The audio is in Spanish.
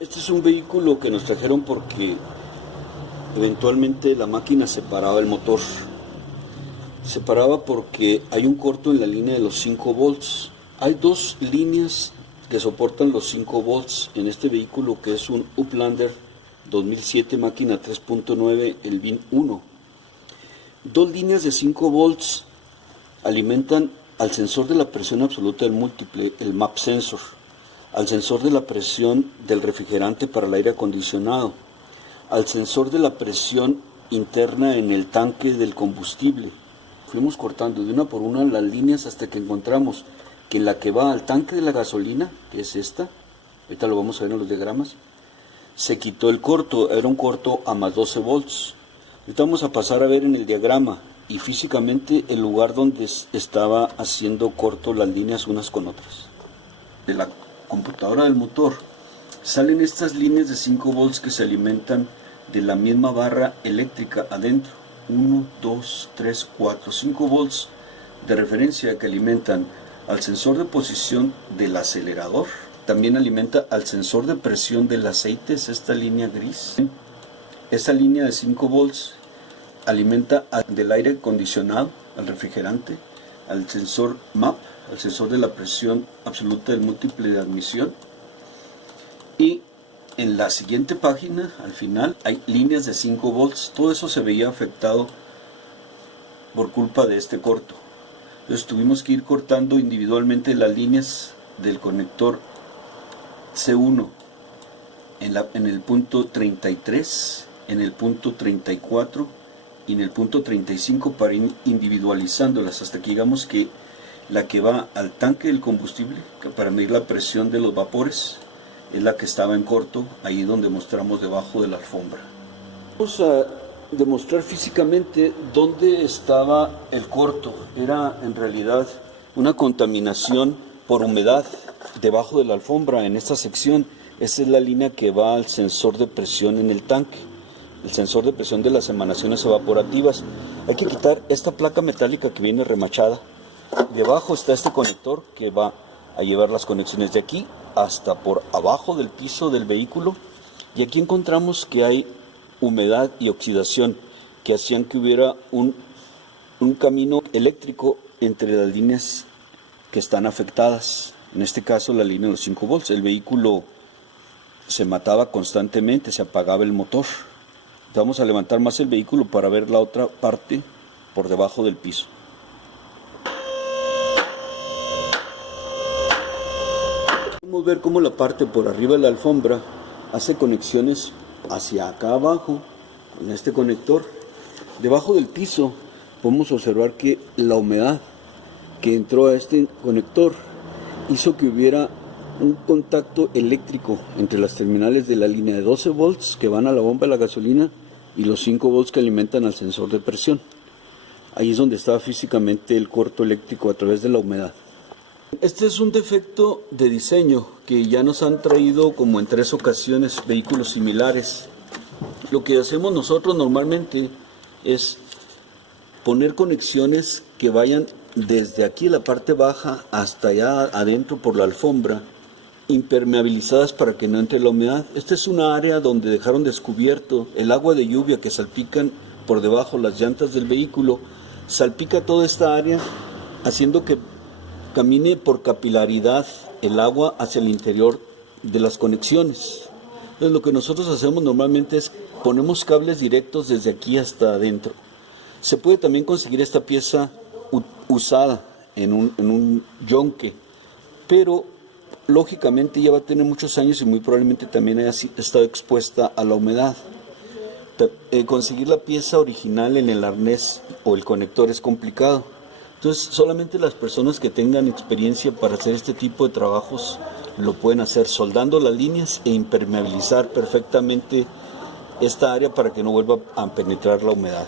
Este es un vehículo que nos trajeron porque eventualmente la máquina se paraba el motor. Se paraba porque hay un corto en la línea de los 5 volts. Hay dos líneas que soportan los 5 volts en este vehículo, que es un Uplander 2007 máquina 3.9, el VIN 1. Dos líneas de 5 volts alimentan al sensor de la presión absoluta del múltiple, el MAP sensor, al sensor de la presión del refrigerante para el aire acondicionado, al sensor de la presión interna en el tanque del combustible. Fuimos cortando de una por una las líneas hasta que encontramos que la que va al tanque de la gasolina, que es esta, ahorita lo vamos a ver en los diagramas, se quitó el corto, era un corto a más 12 volts. Ahorita vamos a pasar a ver en el diagrama y físicamente el lugar donde estaba haciendo corto las líneas unas con otras. De la computadora del motor salen estas líneas de 5 volts que se alimentan de la misma barra eléctrica adentro. 1, 2, 3, 4, 5 volts de referencia que alimentan al sensor de posición del acelerador. También alimenta al sensor de presión del aceite, es esta línea gris. Esta línea de 5 volts alimenta del aire acondicionado, al refrigerante, al sensor MAP, al sensor de la presión absoluta del múltiple de admisión. Y en la siguiente página, al final, hay líneas de 5 volts. Todo eso se veía afectado por culpa de este corto. Entonces tuvimos que ir cortando individualmente las líneas del conector C1 en el punto 33, en el punto 34 y en el punto 35 para ir individualizándolas hasta que digamos que la que va al tanque del combustible, que para medir la presión de los vapores, es la que estaba en corto, ahí donde mostramos debajo de la alfombra. Vamos a demostrar físicamente dónde estaba el corto. Era en realidad una contaminación por humedad debajo de la alfombra en esta sección. Esa es la línea que va al sensor de presión en el tanque, el sensor de presión de las emanaciones evaporativas. Hay que quitar esta placa metálica que viene remachada. Debajo está este conector que va a llevar las conexiones de aquí hasta por abajo del piso del vehículo, y aquí encontramos que hay humedad y oxidación que hacían que hubiera un camino eléctrico entre las líneas que están afectadas, en este caso la línea de los 5 volts. El vehículo se mataba constantemente, se apagaba el motor. Vamos a levantar más el vehículo para ver la otra parte por debajo del piso. Podemos ver cómo la parte por arriba de la alfombra hace conexiones hacia acá abajo con este conector. Debajo del piso podemos observar que la humedad que entró a este conector hizo que hubiera un contacto eléctrico entre las terminales de la línea de 12 volts que van a la bomba de la gasolina y los 5 volts que alimentan al sensor de presión. Ahí es donde estaba físicamente el corto eléctrico a través de la humedad. Este es un defecto de diseño que ya nos han traído como en 3 ocasiones vehículos similares. Lo que hacemos nosotros normalmente es poner conexiones que vayan desde aquí en la parte baja hasta allá adentro por la alfombra, impermeabilizadas para que no entre la humedad. Esta es una área donde dejaron descubierto el agua de lluvia que salpican por debajo las llantas del vehículo, salpica toda esta área haciendo que camine por capilaridad el agua hacia el interior de las conexiones. Entonces lo que nosotros hacemos normalmente es ponemos cables directos desde aquí hasta adentro. Se puede también conseguir esta pieza usada en un yonque, pero lógicamente ya va a tener muchos años y muy probablemente también haya estado expuesta a la humedad. Conseguir la pieza original en el arnés o el conector es complicado. Entonces solamente las personas que tengan experiencia para hacer este tipo de trabajos lo pueden hacer, soldando las líneas e impermeabilizar perfectamente esta área para que no vuelva a penetrar la humedad.